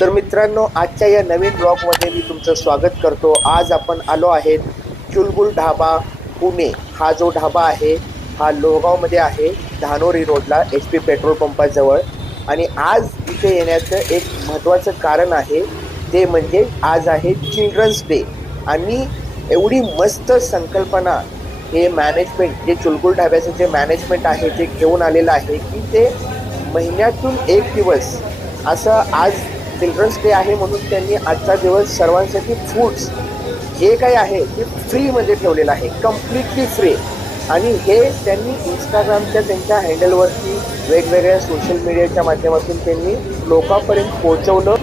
तर मित्रांनो, आजच्या या नवीन ब्लॉगमध्ये मी तुमचं स्वागत करतो। आज आपण आलो आहेत चुलबुल ढाबा पुणे। हा जो ढाबा आहे हा लोहगावमध्ये आहे, धानोरी रोडला HP पेट्रोल पंपाजवळ। आणि आज इथे येण्याचं एक महत्त्वाचं कारण आहे, ते म्हणजे आज आहे चिल्ड्रन्स डे। आणि एवढी मस्त संकल्पना हे मॅनेजमेंट, जे चुलबुल ढाब्याचं जे मॅनेजमेंट आहे ते घेऊन आलेलं आहे की ते महिन्यातून एक दिवस असं आज चिल्ड्रन्स डे आहे म्हणून त्यांनी आजचा दिवस सर्वांसाठी फूड्स जे काही आहे ते फ्रीमध्ये ठेवलेलं आहे, कम्प्लिटली फ्री। आणि हे त्यांनी इंस्टाग्रामच्या त्यांच्या हँडलवरती वेगवेगळ्या सोशल मीडियाच्या माध्यमातून त्यांनी लोकांपर्यंत पोहोचवलं।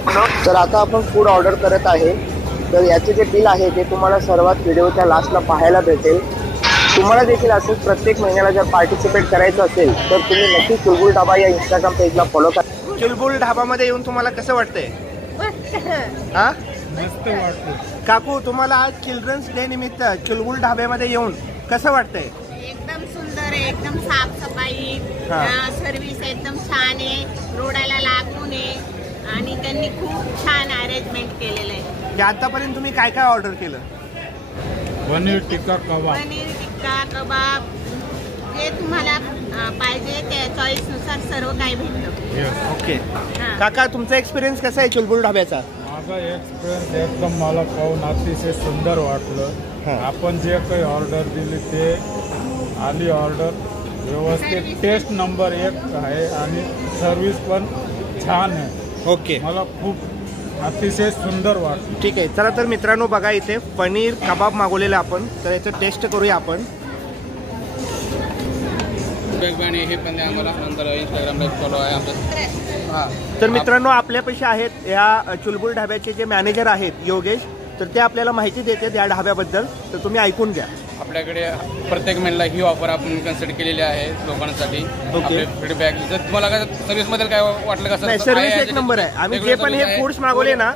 तर आता आपण फूड ऑर्डर करत आहे, तर याचे जे बिल आहे ते तुम्हाला सर्वात व्हिडिओच्या लास्टला पाहायला भेटेल। तुम्हाला देखील असंच प्रत्येक महिन्याला जर पार्टिसिपेट करायचं असेल तर तुम्ही नक्की चुलबुल ढाबा या इंस्टाग्राम पेजला फॉलो करा। चुलबुल ढाबामध्ये येऊन तुम्हाला कसं वाटतंय? हा, मस्त वाटतं। काकू, तुम्हाला आज चिल्ड्रन्स डे निमित्त चुलबुल ढाब्यामध्ये येऊन कसं वाटतंय? एकदम सुंदर आहे, एकदम साफसफाई, सर्व्हिस एकदम छान आहे, रोडाला लागून आहे आणि त्यांनी खूप छान अरेंजमेंट केलेलं आहे। आतापर्यंत तुम्ही काय काय ऑर्डर केलं? पनीर टिक्का कबाब, पनीर टिक्का कबाब, जे तुम्हाला पाहिजे त्या चॉईसनुसार सर्व काही भेटतं। ओके काका, तुमचा एक्सपिरियन्स कसा आहे चुलबुल ढाब्याचा? माझा एक्सपिरियन्स एकदम मला पाहून अतिशय सुंदर वाटलं। आपण जे काही ऑर्डर दिली ते आली ऑर्डर व्यवस्थित, टेस्ट नंबर 1 आहे आणि सर्व्हिस पण छान आहे। ओके, मला खूप अतिशय सुंदर वाटलं। ठीक आहे, चला तर मित्रांनो बघा, इथे पनीर कबाब मागवलेला आपण, तर याचं टेस्ट करूया आपण। हे पण आम्हाला नंतर इंस्टाग्रामला फॉलो आहे आमचं। तर मित्रांनो, आपल्यापाशी आहेत या चुलबुल ढाब्याचे जे मॅनेजर आहेत योगेश, तर ते आपल्याला माहिती देतात या ढाब्याबद्दल, तर तुम्ही ऐकून घ्या। आपल्याकडे प्रत्येक महिन्याला ही ऑफर आपण कन्सिडर केलेली आहे लोकांसाठी। आपले फीडबॅक जर तुम्हाला सर्व्हिस मध्ये काय वाटलं का? नाही, सर्व्हिस एक नंबर आहे। आम्ही जे पण हे फूड्स मागवले ना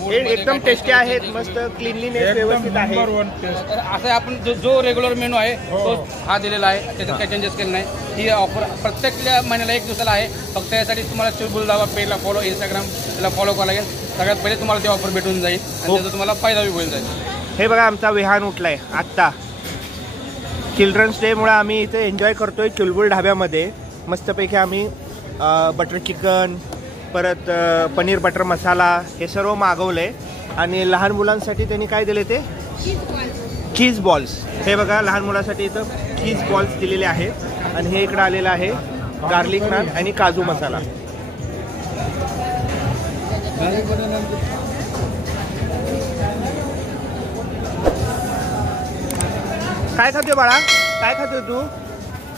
हे एकदम टेस्टी आहेत, मस्त क्लीनलीनेस व्यवस्थित आहे। असं आपण जो रेग्युलर मेनू आहे तो हा दिलेला आहे, त्याच्यात काही चेंजेस केले नाही। ही ऑफर प्रत्येक महिन्याला 1 दिवसाला आहे। फक्त यासाठी तुम्हाला चुलबुल ढाबा पेजला फॉलो, इंस्टाग्रामला फॉलो करावं लागेल। सगळ्यात पहिले तुम्हाला ती ऑफर भेटून जाईल आणि त्याचा तुम्हाला फायदा बी होईल जाईल। हे बघा, आमचा विहान उठलाय आत्ता। चिल्ड्रन्स डे मुळे आम्ही इथे एन्जॉय करतोय चुलबुल ढाब्यामध्ये। मस्तपैकी आम्ही बटर चिकन, परत पनीर बटर मसाला हे सर्व मागवलंय। आणि लहान मुलांसाठी त्यांनी काय दिले ते चीज बॉल्स। हे बघा, लहान मुलांसाठी इथं चीज बॉल्स दिलेले आहेत। आणि हे इकडं आलेलं आहे गार्लिक नान आणि काजू मसाला। काय खातोय बाळा? काय खातोय तू?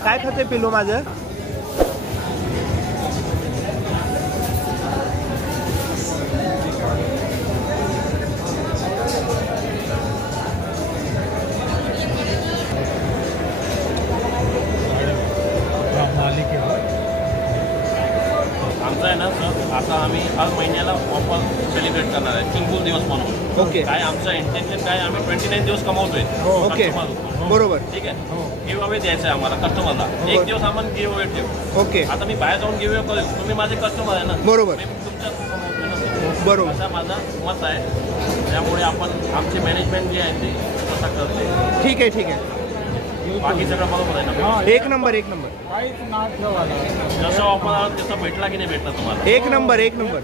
काय खातोय पिल्लू माझं? आमचं आहे ना सर, आता आम्ही हर महिन्याला ऑफर सेलिब्रेट करणार आहे चुलबुल दिवस म्हणून। ओके, काय आमचं इंटेन्शन काय, आम्ही 29 दिवस कमवतोय। ओके, बरोबर, ठीक आहे। गिव्ह अवे द्यायचं आहे आम्हाला कस्टमरला। 1 दिवस आपण गिव्ह अवे ठेवू। ओके, आता मी बाहेर जाऊन गिव्ह अवे करेल, तुम्ही माझे कस्टमर आहे ना, बरोबर, मी तुमच्या कमवतोय, बरोबर, असं माझं मत आहे। त्यामुळे आपण आमची मॅनेजमेंट जी आहे ती तसं करते। ठीक आहे, ठीक आहे, बाकी सगळं बरोबर आहे ना? एक नंबर, एक नंबर, काहीच नाद ठेवायला। जसं ऑफर आलं तसं भेटला की नाही भेटला तुम्हाला? एक नंबर, एक नंबर।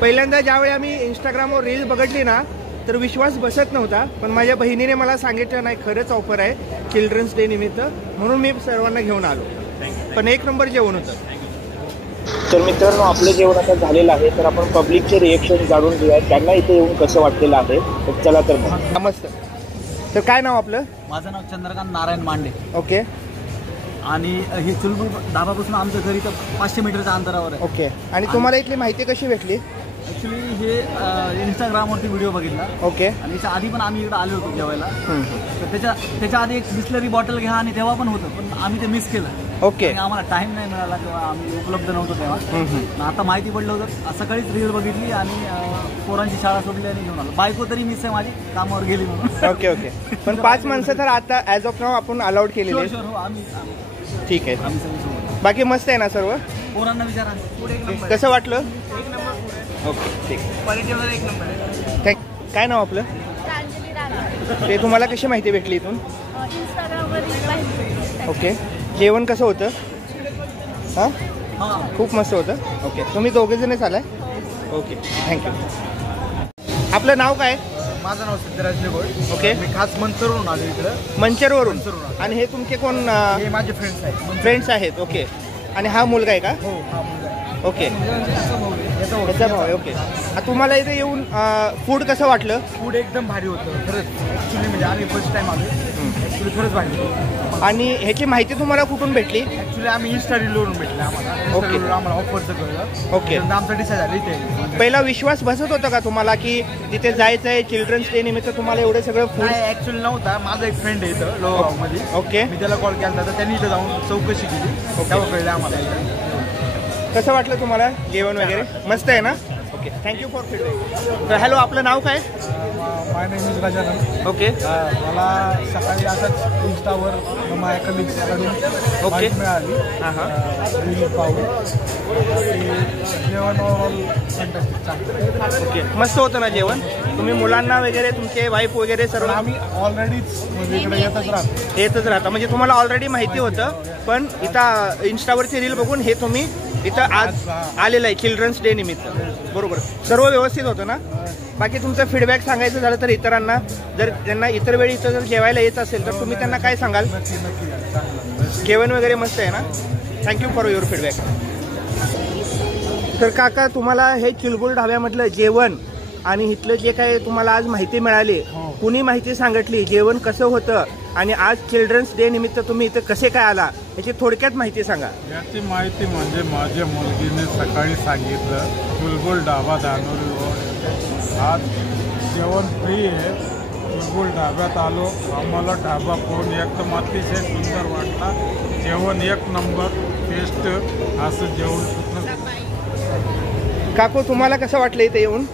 पहिल्यांदा ज्यावेळी आम्ही इंस्टाग्रामवर रील बघितली ना तर विश्वास बसत नव्हता, पण माझ्या बहिणीने मला सांगितलं नाही खरंच ऑफर आहे चिल्ड्रन्स डे निमित्त, म्हणून मी सर्वांना घेऊन आलो। पण एक नंबर जेवण होतं। तर मित्रांनो, आपलं जेवण आता झालेलं आहे, तर आपण पब्लिकचे रिएक्शन जाणून घेऊया, त्यांना इथे येऊन कसं वाटलेलं आहे। तर चला तर मग। नमस्ते, तर काय नाव आपलं? माझं नाव चंद्रकांत नारायण मांडे। ओके, आणि हे चुलबुल ढाबापासून आमचं घरी तर 500 मीटरच्या अंतरावर आहे। ओके, आणि तुम्हाला इथली माहिती कशी भेटली? ॲक्च्युली हे इंस्टाग्रामवरती व्हिडिओ बघितला। ओके, आणि याच्या आधी पण आम्ही इकडे आलो होतो जेवायला, तर त्याच्या आधी एक बिस्लरी बॉटल घ्या आणि तेव्हा पण होतं, पण आम्ही ते मिस केलं। ओके, आणि आम्हाला टाइम नाही मिळाला किंवा आम्ही उपलब्ध नव्हतो तेव्हा। आता माहिती पडलं होतं, सकाळीच रील बघितली आणि पोरांची शाळा सोडली आणि घेऊन आलो। बायको तरी मिस आहे माझी, कामावर गेली म्हणून। ओके, ओके, पण 5 माणसं तर आता ॲज ऑफ नाव आपण अलाउड केलेली आहे। हो, आम्ही ठीक आहे, बाकी मस्त आहे ना सर्व? पोरांना विचारा पुढे कसं वाटलं? ओके ठीक आहे. क्वालिटी वगैरे एक नंबर आहे. थँक. काय नाव आपलं? प्रांजली राणा. ते तुम्हाला कशी माहिती भेटली इथून? इंस्टाग्रामवर पाहिजे. ओके. जेवण कसं होतं? हां हां खूप मस्त होतं. ओके. तुम्ही दोघेजणच आलाय? Okay thank you. आपलं नाव काय? माझं नाव सिद्धराज निगोड. ओके. मी खास मंचरवरून आलो इकडं. मंचरवरून. मंचरवरून. आणि हे तुमचे कोण हे माझे फ्रेंड्स आहेत. फ्रेंड्स आहेत? ओके. आणि हा मुलगा आहे का? हो हा मुलगा आहे. ओके. याचा याचा भाव आहे. ओके. तुम्हाला इथे येऊन फूड कसं वाटलं? फूड एकदम भारी होतं खरंच. ॲक्च्युली म्हणजे आम्ही फर्स्ट टाइम आलो. ॲक्च्युली खरंच भारी होतं. आणि ह्याची माहिती तुम्हाला कुठून भेटली? ॲक्च्युली आम्ही इन्स्टा रीलवरून भेटले आम्हाला. ओके. Insta reel आम्हाला ऑफरचं कळलं. ओके. नंतर आमचा डिसाईड झाला इथे. पहिला विश्वास बसत होता का तुम्हाला की तिथे जायचं आहे चिल्ड्रन्स डे निमित्त तुम्हाला एवढं सगळं फूड? नाही ॲक्च्युली नव्हता. माझा एक फ्रेंड आहे इथं लोगावमध्ये. ओके. मी त्याला कॉल केला तर त्यांनी इथं जाऊन चौकशी केली. तेव्हा कळलं आम्हाला इथं. कसं वाटलं तुम्हाला जेवण वगैरे? मस्त आहे ना? Okay thank you for feedback. तर हॅलो, आपलं नाव काय? माय नेम इज गजानन. ओके. मला सकाळी असंच इंस्टावर माझ्या कलिग्सकडून ओके. माहिती मिळाली. हां हां. रील पाहून जेवण ओव्हरऑल फॅन्टॅस्टिक चांगलं. ओके. मस्त होतं ना जेवण? तुम्ही मुलांना वगैरे तुमचे वाईफ वगैरे सर्व आम्ही ऑलरेडीच म्हणजे इकडे येतच राहतो. येतच राहता म्हणजे तुम्हाला ऑलरेडी माहिती होतं, पण इथं इंस्टावरची रील बघून हे तुम्ही इथं आज आलेलं आहे चिल्ड्रन्स डे निमित्त. बरोबर. सर्व व्यवस्थित होतं ना? बाकी तुमचं फीडबॅक सांगायचं झालं तर इतरांना, जर त्यांना इतर वेळी इथं जर जेवायला येत असेल तर तुम्ही त्यांना काय सांगाल? नक्की चांगलं. जेवण वगैरे मस्त आहे ना? Thank you for your feedback. तर काका, तुम्हाला हे चिलगुल ढाब्यामधलं जेवण आणि इथलं जे काही तुम्हाला आज माहिती मिळाली, कुणी माहिती सांगितली, जेवण कसं होतं आणि आज चिल्ड्रन्स डे निमित्त तुम्ही इथं कसे काय आला, याची थोडक्यात माहिती सांगा. याची माहिती म्हणजे माझ्या मुलगीने सकाळी सांगितलं चुलबुल ढाबा धानोरी रोड आज जेवण फ्री आहे. चुलबुल ढाब्यात आलो. आम्हाला ढाबा पाहून एकदम अतिशय सुंदर वाटला. जेवण एक नंबर, टेस्ट. असं जेवण काकू, तुम्हाला कसं वाटलं इथे येऊन?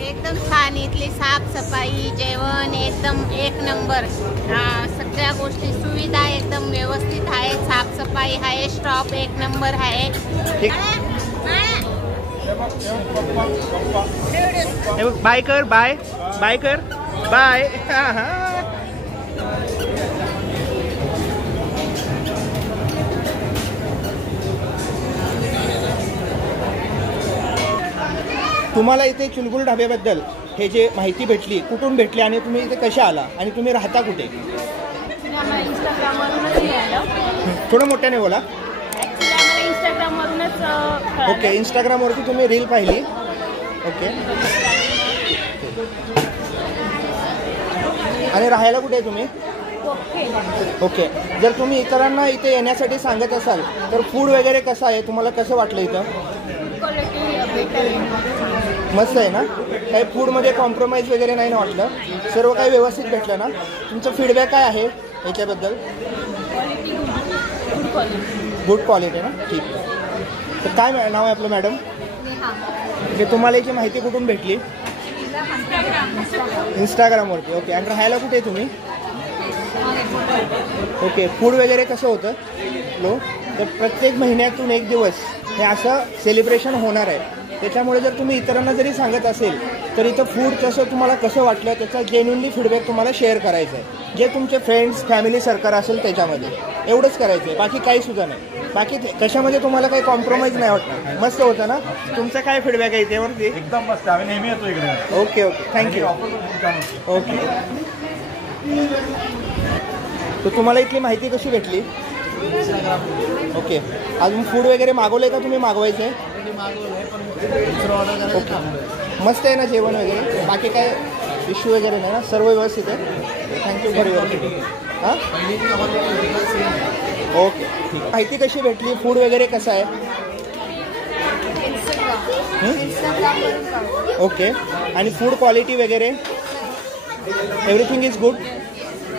एकदम छान. इथली साफसफाई, जेवण एकदम एक नंबर. सगळ्या गोष्टी सुविधा एकदम व्यवस्थित आहे. साफसफाई आहे. स्टॉप एक नंबर आहे. ठीक. हे बघ, बाय कर, बाय बाय कर, बाय. हां हां. तुम्हाला इथे चुलबुल ढाब्याबद्दल हे जे माहिती भेटली, कुठून भेटली आणि तुम्ही इथे कशा आला आणि तुम्ही राहता कुठे? आम्हाला इंस्टाग्रामवरूनच मिळालं. थोडं मोठ्याने बोला. ॲक्च्युली आम्हाला इंस्टाग्रामवरूनच कळालं. ओके. इंस्टाग्रामवरती तुम्ही रील पाहिली? ओके. आणि राहायला कुठे आहे तुम्ही? ओके. ओके. जर तुम्ही इतरांना इथे येण्यासाठी सांगत असाल तर फूड वगैरे कसं आहे, तुम्हाला कसं वाटलं इथं? क्वालिटी बेटर आहे. मस्त आहे ना? काही फूडमध्ये कॉम्प्रोमाइज वगैरे नाही ना वाटलं? सर्व काही व्यवस्थित भेटलं ना? तुमचं फीडबॅक काय आहे याच्याबद्दल? Quality good quality. Good quality आहे ना? ठीक आहे. तर काय नाव आहे आपलं मॅडम? म्हणजे तुम्हाला याची माहिती कुठून भेटली? इंस्टाग्रामवरती. ओके. आणि राहायला कुठे आहे तुम्ही? ओके. फूड वगैरे कसं होतं? लो. तर प्रत्येक महिन्यातून एक दिवस हे असं सेलिब्रेशन होणार आहे. त्याच्यामुळे जर तुम्ही इतरांना जरी सांगत असेल तर इथं फूड कसं तुम्हाला कसं वाटलं त्याचा जेन्युनली फीडबॅक तुम्हाला शेअर करायचं आहे. जे तुमचे फ्रेंड्स फॅमिली सर्कल असेल त्याच्यामध्ये एवढंच करायचं आहे, बाकी काही सुद्धा नाही. बाकी कशामध्ये तुम्हाला काही कॉम्प्रोमाइज नाही वाटणार. मस्त होतं ना? तुमचा काय फीडबॅक आहे त्यावरती? एकदम मस्त. आम्ही नेहमी येतो इकडे. Okay okay. थँक्यू. ओके. तर तुम्हाला इथली माहिती कशी भेटली? ओके. अजून फूड वगैरे मागवलं आहे का तुम्ही? मागवायचं आहे? ओके. मस्त आहे ना जेवण वगैरे? बाकी काय इश्यू वगैरे नाही ना? सर्व व्यवस्थित आहे? Thank you for your feedback. हां ओके. ठीक. माहिती कशी भेटली? फूड वगैरे कसं आहे? ओके. आणि फूड क्वालिटी वगैरे everything is good?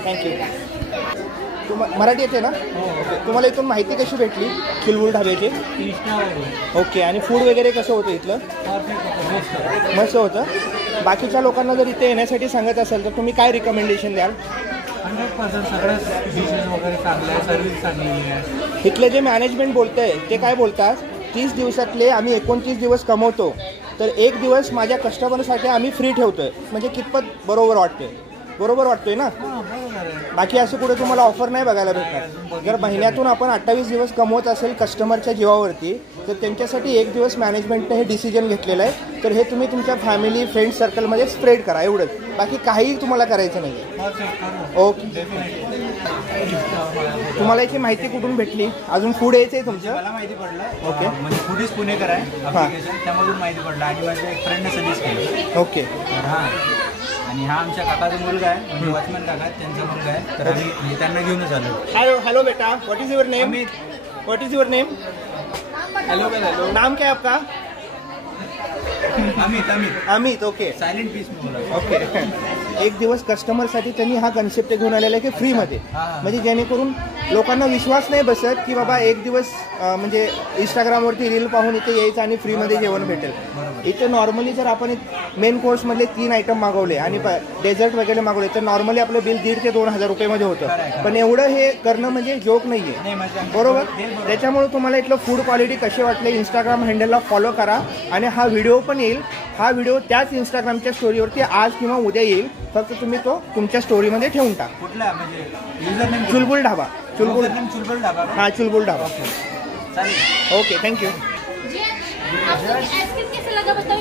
Thank you. Marathi येते ना? ओके. तुम्हाला इथून माहिती कशी भेटली चुलबुल ढाब्याची? ओके. आणि फूड वगैरे कसं होतं इथलं? मस्त होतं. बाकीच्या लोकांना जर इथे येण्यासाठी सांगत असेल तर तुम्ही काय रिकमेंडेशन द्याल? 100% सगळ्याच डिशेस वगैरे चांगल्या आहे. सर्विस चांगली आहे. इथलं जे मॅनेजमेंट बोलतंय ते काय बोलतात? 30 दिवसातले आम्ही 29 दिवस कमवतो, तर एक दिवस माझ्या कस्टमरसाठी आम्ही फ्री ठेवतोय. म्हणजे कितपत बरोबर वाटतोय? बरोबर वाटतोय ना? बाकी असं कुठे तुम्हाला ऑफर नाही बघायला भेटणार. जर महिन्यातून आपण 28 दिवस कमवत असेल कस्टमरच्या जीवावरती, तर त्यांच्यासाठी एक दिवस मॅनेजमेंटने हे डिसिजन घेतलेलं आहे. तर हे तुम्ही तुमच्या फॅमिली फ्रेंड सर्कलमध्ये स्प्रेड करा, एवढंच. बाकी काहीही तुम्हाला करायचं नाही आहे. ओके. तुम्हाला याची माहिती कुठून भेटली? अजून फूड यायचं आहे तुमचं? मला माहिती पडलं. ओके. म्हणजे फूडीज पुणेकर आहे ॲप्लिकेशन, त्यामधून माहिती पडलं आणि माझ्या एक फ्रेंडने सजेस्ट केलं. ओके. हां, आणि हा आमच्या काकाचा मुलगा आहे, म्हणजे वॉचमॅन काका, त्यांचा मुलगा आहे. तर आम्ही म्हणजे त्यांना घेऊनच आलो. हॅलो हॅलो बेटा, what is your name? What is your name? Hello hello. नाम क्या है आपका? Amit. Amit. Okay. Silent peace बोला. ओके. एक दिवस कस्टमरसाठी त्यांनी हा कन्सेप्ट घेऊन आलेला आहे की फ्रीमध्ये, म्हणजे जेणेकरून लोकांना विश्वास नाही बसत की बाबा एक दिवस म्हणजे इंस्टाग्रामवरती रील पाहून इथे यायचं आणि फ्रीमध्ये जेवण भेटेल. इथे नॉर्मली जर आपण मेन कोर्समधले 3 आयटम मागवले आणि डेझर्ट वगैरे मागवले तर नॉर्मली आपलं बिल 1,500 ते 2,000 रुपयेमध्ये होतं. पण एवढं हे करणं म्हणजे जोक नाही आहे, बरोबर? त्याच्यामुळे तुम्हाला इथलं फूड क्वालिटी कसे वाटले, इंस्टाग्राम हँडलला फॉलो करा. आणि हा व्हिडिओ पण येईल. हा व्हिडिओ त्याच इंस्टाग्रामच्या स्टोरीवरती आज किंवा उद्या येईल. फक्त तुम्ही तो तुमच्या स्टोरीमध्ये ठेवून टाका. कुठला म्हणजे युजर नेम? चुलबुल ढाबा. चुलबुल ढाबा. हां, चुलबुल ढाबा. चालेल. Okay, thank you. आइसक्रीम कैसे लगा बताओ?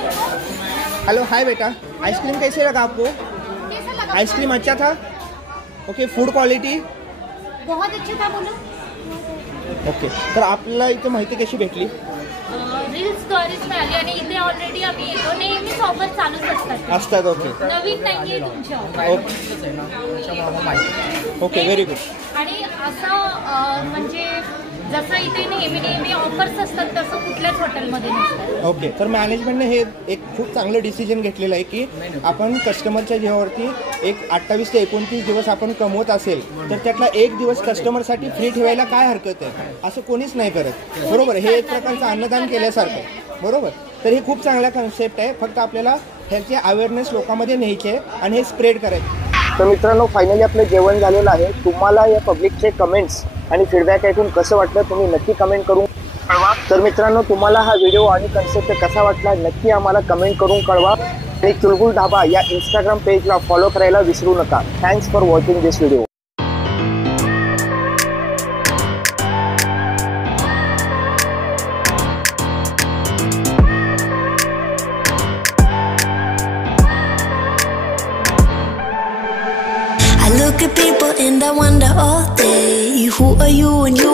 हेलो, हाय बेटा. आइसक्रीम कैसे लगा आपको? कैसा लगा? आइसक्रीम अच्छा था? ओके. Food quality? बहुत अच्छा था बोलो. ओके. तर आपल्याला इथे माहिती कशी भेटली? रील्स स्टोरीज मिळाली आणि इथे ऑलरेडी आम्ही येतो, नेहमीच ऑफर चालूच असतात. ओके. नवीन नाहीये तुमच्या. Okay, very good. आणि असं म्हणजे जसं इथे नेहमी ऑफर्स असतात तसं कुठल्याच हॉटेलमध्ये नसतात. ओके. तर मॅनेजमेंटने हे एक खूप चांगलं डिसिजन घेतलेलं आहे की आपण कस्टमरच्या जीवावरती एक 28 ते 29 दिवस आपण कमवत असेल तर त्यातला एक दिवस कस्टमरसाठी फ्री ठेवायला काय हरकत आहे? असं कोणीच नाही करत, बरोबर? हे एक प्रकारचं अन्नदान केल्यासारखं, बरोबर? तर हे खूप चांगला कन्सेप्ट आहे. फक्त आपल्याला ह्याचे अवेअरनेस लोकांमध्ये न्यायचे आहे आणि हे स्प्रेड करायचे. तर मित्रांनो, फायनली आपलं जेवण झालेलं आहे. तुम्हाला या पब्लिकचे कमेंट्स आणि फीडबॅक ऐकून कसं वाटलं तुम्ही नक्की कमेंट करून कळवा. तर मित्रांनो, तुम्हाला हा व्हिडिओ आणि कन्सेप्ट कसा वाटला नक्की आम्हाला कमेंट करून कळवा. आणि चुलबुल ढाबा या इंस्टाग्राम पेजला फॉलो करायला विसरू नका. Thanks for watching this video. I look at people and I wonder all day, who are you and you